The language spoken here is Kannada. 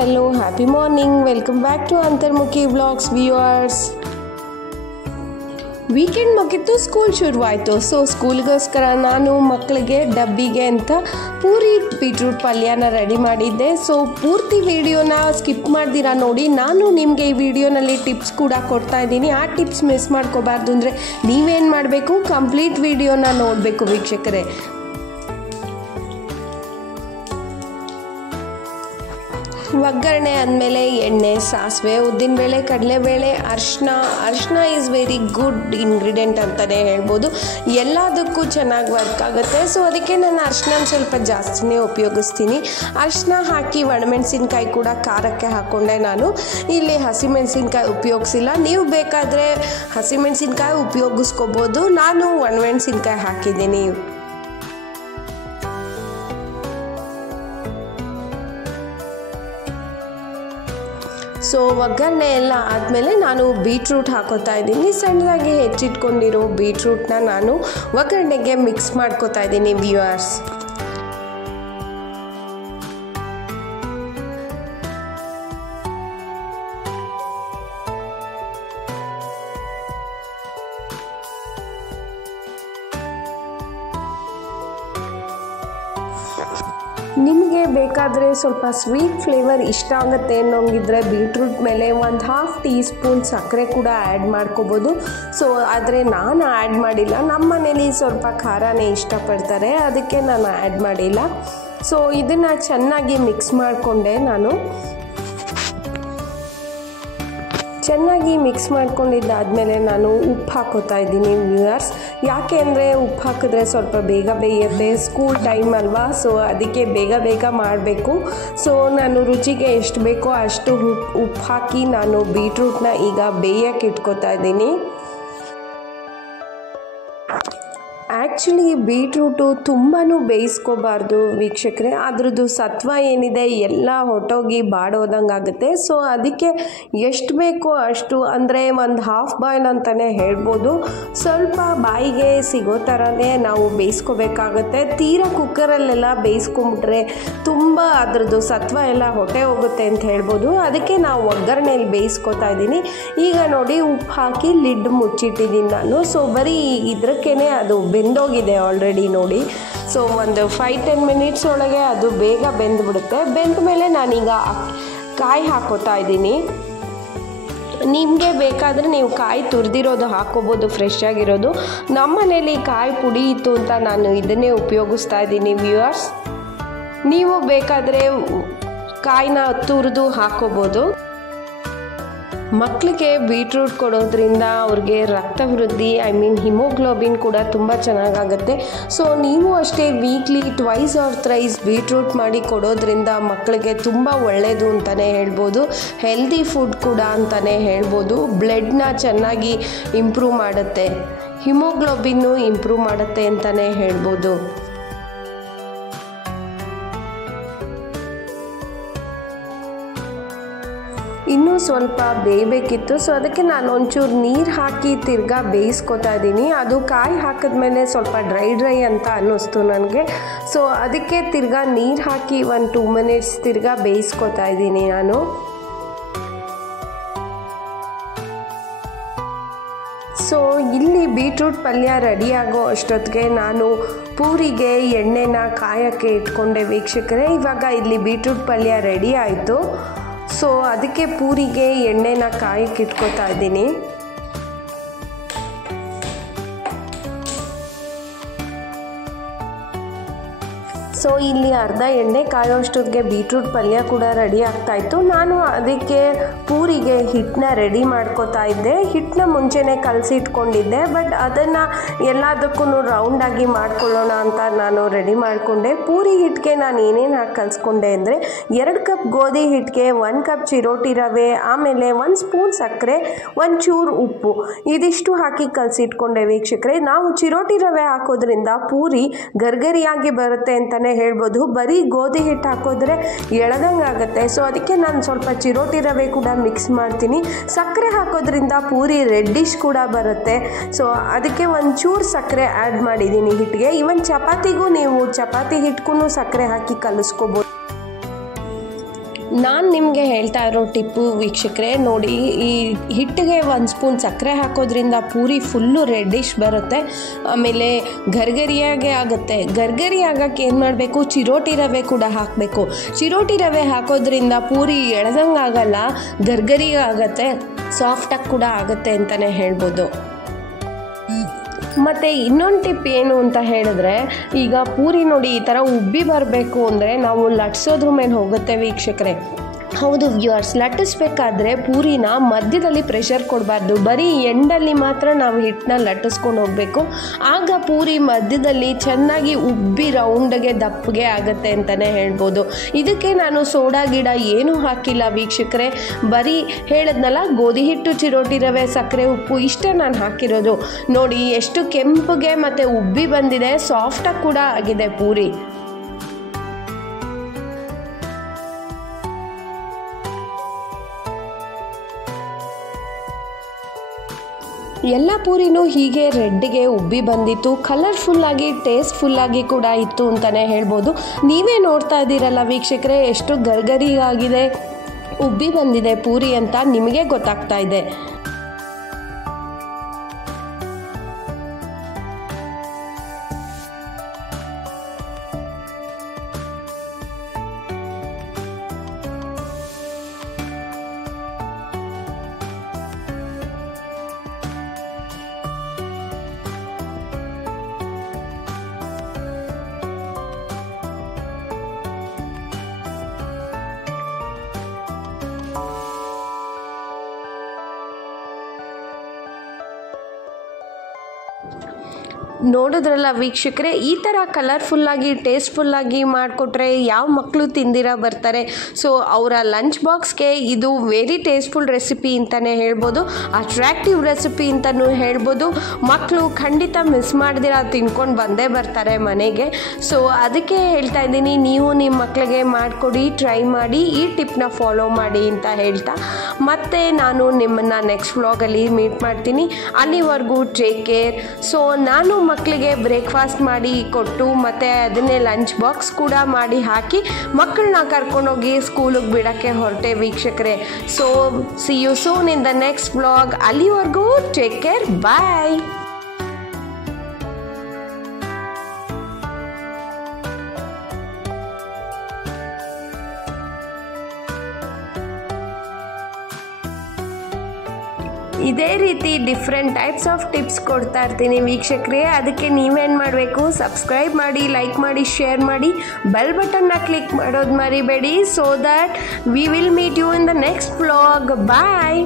hello, happy morning. Welcome back to Antarmukhi Vlogs viewers. Weekend ಮುಗಿತು, ಸ್ಕೂಲ್ ಶುರುವಾಯಿತು. ಸೊ ಸ್ಕೂಲ್ಗೋಸ್ಕರ ನಾನು ಮಕ್ಕಳಿಗೆ ಡಬ್ಬಿಗೆ ಅಂತ ಪೂರಿ ಬೀಟ್ರೂಟ್ ಪಲ್ಯನ ರೆಡಿ ಮಾಡಿದ್ದೆ. ಸೊ ಪೂರ್ತಿ ವಿಡಿಯೋನ ಸ್ಕಿಪ್ ಮಾಡ್ದಿರಾ ನೋಡಿ. ನಾನು ನಿಮಗೆ ಈ ವಿಡಿಯೋನಲ್ಲಿ ಟಿಪ್ಸ್ ಕೂಡ ಕೊಡ್ತಾ ಇದ್ದೀನಿ. ಆ ಟಿಪ್ಸ್ ಮಿಸ್ ಮಾಡ್ಕೋಬಾರ್ದು ಅಂದರೆ ನೀವೇನು ಮಾಡಬೇಕು, ಕಂಪ್ಲೀಟ್ ವಿಡಿಯೋನ ನೋಡಬೇಕು ವೀಕ್ಷಕರೇ. ಒಗ್ಗರಣೆ ಅಂದಮೇಲೆ ಎಣ್ಣೆ, ಸಾಸಿವೆ, ಉದ್ದಿನಬೇಳೆ, ಕಡಲೆಬೇಳೆ, ಅರಿಶಿನ ಈಸ್ ವೆರಿ ಗುಡ್ ಇಂಗ್ರೀಡಿಯೆಂಟ್ ಅಂತಲೇ ಹೇಳ್ಬೋದು. ಎಲ್ಲದಕ್ಕೂ ಚೆನ್ನಾಗಿ ವರ್ಕ್ ಆಗುತ್ತೆ. ಸೊ ಅದಕ್ಕೆ ನಾನು ಅರಿಶಿನ ಸ್ವಲ್ಪ ಜಾಸ್ತಿನೇ ಉಪಯೋಗಿಸ್ತೀನಿ. ಅರಿಶಿನ ಹಾಕಿ ಒಣಮೆಣಸಿನ್ಕಾಯಿ ಕೂಡ ಖಾರಕ್ಕೆ ಹಾಕ್ಕೊಂಡೆ. ನಾನು ಇಲ್ಲಿ ಹಸಿಮೆಣಸಿನ್ಕಾಯಿ ಉಪಯೋಗಿಸಿಲ್ಲ. ನೀವು ಬೇಕಾದರೆ ಹಸಿಮೆಣಸಿನ್ಕಾಯಿ ಉಪಯೋಗಿಸ್ಕೋಬೋದು. ನಾನು ಒಣಮೆಣಸಿನ್ಕಾಯಿ ಹಾಕಿದ್ದೀನಿ. ಸೊ ಒಗ್ಗರಣೆ ಎಲ್ಲ ಆದಮೇಲೆ ನಾನು ಬೀಟ್ರೂಟ್ ಹಾಕೋತಾ ಇದ್ದೀನಿ. ಸಣ್ಣದಾಗಿ ಹೆಚ್ಚಿಟ್ಕೊಂಡಿರೋ ಬೀಟ್ರೂಟ್ನ ನಾನು ಒಗ್ಗರಣೆಗೆ ಮಿಕ್ಸ್ ಮಾಡ್ಕೋತಾ ಇದ್ದೀನಿ ವ್ಯೂವರ್ಸ್. ನಿಮಗೆ ಬೇಕಾದರೆ ಸ್ವಲ್ಪ ಸ್ವೀಟ್ ಫ್ಲೇವರ್ ಇಷ್ಟ ಆಗುತ್ತೆ ಅನ್ನೋಂಗಿದ್ರೆ ಬೀಟ್ರೂಟ್ ಮೇಲೆ 1/2 ಟೀ ಸ್ಪೂನ್ ಸಕ್ಕರೆ ಕೂಡ ಆ್ಯಡ್ ಮಾಡ್ಕೋಬೋದು. ಸೊ ಆದರೆ ನಾನು ಆ್ಯಡ್ ಮಾಡಿಲ್ಲ. ನಮ್ಮ ಮನೇಲಿ ಸ್ವಲ್ಪ ಖಾರನೇ ಇಷ್ಟಪಡ್ತಾರೆ, ಅದಕ್ಕೆ ನಾನು ಆ್ಯಡ್ ಮಾಡಿಲ್ಲ. ಸೊ ಇದನ್ನು ಚೆನ್ನಾಗಿ ಮಿಕ್ಸ್ ಮಾಡಿಕೊಂಡೆ. ಚೆನ್ನಾಗಿ ಮಿಕ್ಸ್ ಮಾಡ್ಕೊಂಡಿದ್ದಾದಮೇಲೆ ನಾನು ಉಪ್ಪು ಹಾಕೋತಾ ಇದ್ದೀನಿ ವ್ಯೂವರ್ಸ್. ಯಾಕೆ ಅಂದರೆ ಉಪ್ಪು ಹಾಕಿದ್ರೆ ಸ್ವಲ್ಪ ಬೇಗ ಬೇಯುತ್ತೆ, ಸ್ಕೂಲ್ ಟೈಮ್ ಅಲ್ವಾ. ಸೊ ಅದಕ್ಕೆ ಬೇಗ ಮಾಡಬೇಕು. ಸೊ ನಾನು ರುಚಿಗೆ ಎಷ್ಟು ಬೇಕೋ ಅಷ್ಟು ಉಪ್ಪು ಹಾಕಿ ನಾನು ಬೀಟ್ರೂಟ್ನ ಈಗ ಬೇಯಕ್ಕೆ ಇಟ್ಕೋತಾ ಇದ್ದೀನಿ. ಆ್ಯಕ್ಚುಲಿ ಬೀಟ್ರೂಟು ತುಂಬಾ ಬೇಯಿಸ್ಕೋಬಾರ್ದು ವೀಕ್ಷಕರೇ. ಅದ್ರದ್ದು ಸತ್ವ ಏನಿದೆ ಎಲ್ಲ ಹೊಟ್ಟೋಗಿ ಬಾಡೋದಂಗೆ ಆಗುತ್ತೆ. ಸೊ ಅದಕ್ಕೆ ಎಷ್ಟು ಬೇಕೋ ಅಷ್ಟು, ಅಂದರೆ 1/2 ಬಾಯ್ಲ್ ಅಂತಲೇ ಹೇಳ್ಬೋದು. ಸ್ವಲ್ಪ ಬಾಯಿಗೆ ಸಿಗೋ ಥರನೇ ನಾವು ಬೇಯಿಸ್ಕೋಬೇಕಾಗತ್ತೆ. ತೀರಾ ಕುಕ್ಕರಲ್ಲೆಲ್ಲ ಬೇಯಿಸ್ಕೊಂಬಿಟ್ರೆ ತುಂಬ ಅದ್ರದ್ದು ಸತ್ವ ಎಲ್ಲ ಹೊಟ್ಟೆ ಹೋಗುತ್ತೆ ಅಂತ ಹೇಳ್ಬೋದು. ಅದಕ್ಕೆ ನಾವು ಒಗ್ಗರಣೆಯಲ್ಲಿ ಬೇಯಿಸ್ಕೊತಾ ಇದ್ದೀನಿ. ಈಗ ನೋಡಿ ಉಪ್ಪು ಹಾಕಿ ಲಿಡ್ ಮುಚ್ಚಿಟ್ಟಿದ್ದೀನಿ ನಾನು. ಸೊ ಬರೀ ಇದಕ್ಕೇ ಅದು ಬೆಂದೋಗಿದೆ ಆಲ್ರೆಡಿ ನೋಡಿ. ಸೊ ಒಂದು 5-10 ಮಿನಿಟ್ಸ್ ಒಳಗೆ ಅದು ಬೇಗ ಬೆಂದ್ಬಿಡುತ್ತೆ. ಬೆಂದ ಮೇಲೆ ನಾನೀಗ ಕಾಯಿ ಹಾಕೋತಾ ಇದ್ದೀನಿ. ನಿಮಗೆ ಬೇಕಾದರೆ ನೀವು ಕಾಯಿ ತುರಿದಿರೋದು ಹಾಕ್ಕೋಬೋದು, ಫ್ರೆಶ್ ಆಗಿರೋದು. ನಮ್ಮ ಮನೇಲಿ ಕಾಯಿ ಪುಡಿ ಇತ್ತು ಅಂತ ನಾನು ಇದನ್ನೇ ಉಪಯೋಗಿಸ್ತಾ ಇದ್ದೀನಿ ವ್ಯೂವರ್ಸ್. ನೀವು ಬೇಕಾದರೆ ಕಾಯಿನ ತುರಿದು ಹಾಕ್ಕೋಬೋದು. ಮಕ್ಕಳಿಗೆ ಬೀಟ್ರೂಟ್ ಕೊಡೋದ್ರಿಂದ ಅವ್ರಿಗೆ ರಕ್ತ ವೃದ್ಧಿ, ಹಿಮೋಗ್ಲೋಬಿನ್ ಕೂಡ ತುಂಬ ಚೆನ್ನಾಗಾಗುತ್ತೆ. ಸೊ ನೀವು ಅಷ್ಟೇ ವೀಕ್ಲಿ 2 or 3 ಬೀಟ್ರೂಟ್ ಮಾಡಿ ಕೊಡೋದ್ರಿಂದ ಮಕ್ಕಳಿಗೆ ತುಂಬ ಒಳ್ಳೆಯದು ಅಂತಲೇ ಹೇಳ್ಬೋದು. ಹೆಲ್ದಿ ಫುಡ್ ಕೂಡ ಅಂತಲೇ ಹೇಳ್ಬೋದು. ಬ್ಲಡ್ನ ಚೆನ್ನಾಗಿ ಇಂಪ್ರೂವ್ ಮಾಡುತ್ತೆ, ಹಿಮೋಗ್ಲೋಬಿನ್ನು ಇಂಪ್ರೂವ್ ಮಾಡುತ್ತೆ ಅಂತಲೇ ಹೇಳ್ಬೋದು. ಇನ್ನೂ ಸ್ವಲ್ಪ ಬೇಯಬೇಕಿತ್ತು. ಸೊ ಅದಕ್ಕೆ ನಾನು ಒಂಚೂರು ನೀರು ಹಾಕಿ ತಿರ್ಗಾ ಬೇಯಿಸ್ಕೊತಾ ಇದ್ದೀನಿ. ಅದು ಕಾಯಿ ಹಾಕಿದ್ಮೇಲೆ ಸ್ವಲ್ಪ ಡ್ರೈ ಅಂತ ಅನ್ನಿಸ್ತು ನನಗೆ. ಸೊ ಅದಕ್ಕೆ ತಿರ್ಗಾ ನೀರು ಹಾಕಿ 1-2 ಮಿನಿಟ್ಸ್ ತಿರ್ಗಾ ಬೇಯಿಸ್ಕೊತಾ ಇದ್ದೀನಿ ನಾನು. ಸೊ ಇಲ್ಲಿ ಬೀಟ್ರೂಟ್ ಪಲ್ಯ ರೆಡಿಯಾಗೋ ಅಷ್ಟೊತ್ತಿಗೆ ನಾನು ಪೂರಿಗೆ ಎಣ್ಣೆನ ಕಾಯೋಕ್ಕೆ ಇಟ್ಕೊಂಡೆ ವೀಕ್ಷಕರೇ. ಇವಾಗ ಇಲ್ಲಿ ಬೀಟ್ರೂಟ್ ಪಲ್ಯ ರೆಡಿ ಆಯಿತು. ಸೊ ಅದಕ್ಕೆ ಪೂರಿಗೆ ಎಣ್ಣೆನ ಕಾಯಕ್ಕೆ ಇಟ್ಕೋತಾ ಇದ್ದೀನಿ. ಸೊ ಇಲ್ಲಿ ಅರ್ಧ ಎಣ್ಣೆ ಕಾಯೋಷ್ಟೊತ್ತಿಗೆ ಬೀಟ್ರೂಟ್ ಪಲ್ಯ ಕೂಡ ರೆಡಿ ಆಗ್ತಾಯಿತ್ತು. ನಾನು ಅದಕ್ಕೆ ಪೂರಿಗೆ ಹಿಟ್ಟನ್ನ ರೆಡಿ ಮಾಡ್ಕೋತಾ ಇದ್ದೆ. ಹಿಟ್ಟನ್ನ ಮುಂಚೆನೇ ಕಲಸಿಟ್ಕೊಂಡಿದ್ದೆ, ಬಟ್ ಅದನ್ನು ಎಲ್ಲದಕ್ಕೂ ರೌಂಡಾಗಿ ಮಾಡ್ಕೊಳ್ಳೋಣ ಅಂತ ನಾನು ರೆಡಿ ಮಾಡಿಕೊಂಡೆ. ಪೂರಿ ಹಿಟ್ಟಿಗೆ ನಾನು ಏನೇನು ಹಾಕಿ ಕಲಿಸ್ಕೊಂಡೆ ಅಂದರೆ 2 ಕಪ್ ಗೋಧಿ ಹಿಟ್ಟಿಗೆ 1 ಕಪ್ ಚಿರೋಟಿ ರವೆ, ಆಮೇಲೆ 1 ಸ್ಪೂನ್ ಸಕ್ಕರೆ, ಒಂಚೂರು ಉಪ್ಪು, ಇದಿಷ್ಟು ಹಾಕಿ ಕಲಸಿಟ್ಕೊಂಡೆ ವೀಕ್ಷಕರೇ. ನಾವು ಚಿರೋಟಿ ರವೆ ಹಾಕೋದ್ರಿಂದ ಪೂರಿ ಗರ್ಗರಿಯಾಗಿ ಬರುತ್ತೆ ಅಂತಲೇ ಹೇಳ್ಬೋದು. ಬರೀ ಗೋಧಿ ಹಿಟ್ಟು ಹಾಕೋದ್ರೆ ಎಳೆದಂಗೆ ಆಗುತ್ತೆ. ಸೊ ಅದಕ್ಕೆ ನಾನು ಸ್ವಲ್ಪ ಚಿರೋಟಿ ರವೆ ಕೂಡ ಮಿಕ್ಸ್ ಮಾಡ್ತೀನಿ. ಸಕ್ಕರೆ ಹಾಕೋದ್ರಿಂದ ಪೂರಿ ರೆಡ್ಡಿಶ್ ಕೂಡ ಬರುತ್ತೆ. ಸೊ ಅದಕ್ಕೆ ಒಂಚೂರು ಸಕ್ಕರೆ ಆ್ಯಡ್ ಮಾಡಿದ್ದೀನಿ ಹಿಟ್ಟಿಗೆ. ಈವನ್ ಚಪಾತಿಗೂ ನೀವು ಚಪಾತಿ ಹಿಟ್ಟಿಗೂ ಸಕ್ಕರೆ ಹಾಕಿ ಕಲಿಸ್ಕೋಬೋದು. ನಾನು ನಿಮಗೆ ಹೇಳ್ತಾ ಇರೋ ಟಿಪ್ಪು ವೀಕ್ಷಕರೇ, ನೋಡಿ ಈ ಹಿಟ್ಟಿಗೆ 1 ಸ್ಪೂನ್ ಸಕ್ಕರೆ ಹಾಕೋದ್ರಿಂದ ಪೂರಿ ಫುಲ್ಲು ರೆಡ್ಡಿಶ್ ಬರುತ್ತೆ, ಆಮೇಲೆ ಗರ್ಗರಿಯಾಗೆ ಆಗುತ್ತೆ. ಗರ್ಗರಿ ಆಗೋಕ್ಕೆ ಏನು ಮಾಡಬೇಕು, ಚಿರೋಟಿ ರವೆ ಕೂಡ ಹಾಕಬೇಕು. ಚಿರೋಟಿ ರವೆ ಹಾಕೋದ್ರಿಂದ ಪೂರಿ ಎಳೆದಂಗೆ ಆಗಲ್ಲ, ಗರ್ಗರಿ ಆಗುತ್ತೆ, ಸಾಫ್ಟಾಗಿ ಕೂಡ ಆಗುತ್ತೆ ಅಂತಲೇ ಹೇಳ್ಬೋದು. ಮತ್ತು ಇನ್ನೊಂದು ಟಿಪ್ ಏನು ಅಂತ ಹೇಳಿದ್ರೆ, ಈಗ ಪೂರಿ ನೋಡಿ ಈ ಥರ ಉಬ್ಬಿ ಬರಬೇಕು ಅಂದರೆ ನಾವು ಲಟ್ಸೋದ್ರ ಮೇಲೆ ಹೋಗುತ್ತೆ ವೀಕ್ಷಕರೇ. ಹೌದು ವ್ಯೂವರ್ಸ್, ಲಟ್ಟಿಸ್ಬೇಕಾದ್ರೆ ಪೂರಿನ ಮಧ್ಯದಲ್ಲಿ ಪ್ರೆಷರ್ ಕೊಡಬಾರ್ದು, ಬರೀ ಎಂಡಲ್ಲಿ ಮಾತ್ರ ನಾವು ಹಿಟ್ಟನ್ನ ಲಟ್ಟಿಸ್ಕೊಂಡು ಹೋಗಬೇಕು. ಆಗ ಪೂರಿ ಮಧ್ಯದಲ್ಲಿ ಚೆನ್ನಾಗಿ ಉಬ್ಬಿ ರೌಂಡ್ಗೆ ದಪ್ಪಗೆ ಆಗುತ್ತೆ ಅಂತಲೇ ಹೇಳ್ಬೋದು. ಇದಕ್ಕೆ ನಾನು ಸೋಡಾ ಗಿಡ ಏನೂ ಹಾಕಿಲ್ಲ ವೀಕ್ಷಕರೇ, ಬರೀ ಹೇಳಿದ್ನಲ್ಲ ಗೋಧಿ ಹಿಟ್ಟು, ಚಿರೋಟಿ ರವೆ, ಸಕ್ಕರೆ, ಉಪ್ಪು ಇಷ್ಟೇ ನಾನು ಹಾಕಿರೋದು. ನೋಡಿ ಎಷ್ಟು ಕೆಂಪಗೆ ಮತ್ತು ಉಬ್ಬಿ ಬಂದಿದೆ, ಸಾಫ್ಟಾಗಿ ಕೂಡ ಆಗಿದೆ ಪೂರಿ. ಎಲ್ಲ ಪೂರಿನೂ ಹೀಗೆ ರೆಡ್ಗೆ ಉಬ್ಬಿ ಬಂದಿತ್ತು, ಕಲರ್ಫುಲ್ಲಾಗಿ ಟೇಸ್ಟ್ಫುಲ್ಲಾಗಿ ಕೂಡ ಇತ್ತು ಅಂತಲೇ ಹೇಳ್ಬೋದು. ನೀವೇ ನೋಡ್ತಾ ಇದ್ದೀರಲ್ಲ ವೀಕ್ಷಕರೇ, ಎಷ್ಟು ಗರ್ಗರಿ ಆಗಿದೆ, ಉಬ್ಬಿ ಬಂದಿದೆ ಪೂರಿ ಅಂತ ನಿಮಗೆ ಗೊತ್ತಾಗ್ತಾ ಇದೆ. ನೋಡಿದ್ರಲ್ಲ ವೀಕ್ಷಕರೇ, ಈ ಥರ ಕಲರ್ಫುಲ್ಲಾಗಿ ಟೇಸ್ಟ್ಫುಲ್ಲಾಗಿ ಮಾಡಿಕೊಟ್ರೆ ಯಾವ ಮಕ್ಕಳು ತಿಂದಿರ ಬರ್ತಾರೆ. ಸೊ ಅವರ ಲಂಚ್ ಬಾಕ್ಸ್ಗೆ ಇದು ವೆರಿ ಟೇಸ್ಟ್ಫುಲ್ ರೆಸಿಪಿ ಅಂತಲೇ ಹೇಳ್ಬೋದು, ಅಟ್ರಾಕ್ಟಿವ್ ರೆಸಿಪಿ ಅಂತಲೂ ಹೇಳ್ಬೋದು. ಮಕ್ಕಳು ಖಂಡಿತ ಮಿಸ್ ಮಾಡ್ದಿರ ತಿನ್ಕೊಂಡು ಬಂದೇ ಬರ್ತಾರೆ ಮನೆಗೆ. ಸೊ ಅದಕ್ಕೆ ಹೇಳ್ತಾ ಇದ್ದೀನಿ, ನೀವು ನಿಮ್ಮ ಮಕ್ಕಳಿಗೆ ಮಾಡಿಕೊಡಿ, ಟ್ರೈ ಮಾಡಿ, ಈ ಟಿಪ್ನ ಫಾಲೋ ಮಾಡಿ ಅಂತ ಹೇಳ್ತಾ ಮತ್ತೆ ನಾನು ನಿಮ್ಮನ್ನು ನೆಕ್ಸ್ಟ್ ವ್ಲಾಗಲ್ಲಿ ಮೀಟ್ ಮಾಡ್ತೀನಿ. ಅಲ್ಲಿವರೆಗೂ ಟೇಕ್ ಕೇರ್. ಸೊ ನಾನು ಮಕ್ಕಳಿಗೆ ಬ್ರೇಕ್ಫಾಸ್ಟ್ ಮಾಡಿ ಕೊಟ್ಟು ಮತ್ತು ಅದನ್ನೇ ಲಂಚ್ ಬಾಕ್ಸ್ ಕೂಡ ಮಾಡಿ ಹಾಕಿ ಮಕ್ಕಳನ್ನ ಕರ್ಕೊಂಡೋಗಿ ಸ್ಕೂಲಿಗೆ ಬಿಡೋಕ್ಕೆ ಹೊರಟೆ ವೀಕ್ಷಕರೇ. So see you soon in the next vlog. ಅಲ್ಲಿವರೆಗೂ ಟೇಕ್ ಕೇರ್, ಬಾಯ್. ಇದೇ ರೀತಿ ಡಿಫ್ರೆಂಟ್ ಟೈಪ್ಸ್ ಆಫ್ ಟಿಪ್ಸ್ ಕೊಡ್ತಾ ಇರ್ತೀನಿ ವೀಕ್ಷಕರೇ. ಅದಕ್ಕೆ ನೀವೇನು ಮಾಡಬೇಕು, ಸಬ್ಸ್ಕ್ರೈಬ್ ಮಾಡಿ, ಲೈಕ್ ಮಾಡಿ, ಶೇರ್ ಮಾಡಿ, ಬೆಲ್ ಬಟನ್ನ ಕ್ಲಿಕ್ ಮಾಡೋದು ಮರಿಬೇಡಿ. So that we will meet you in the next vlog. Bye.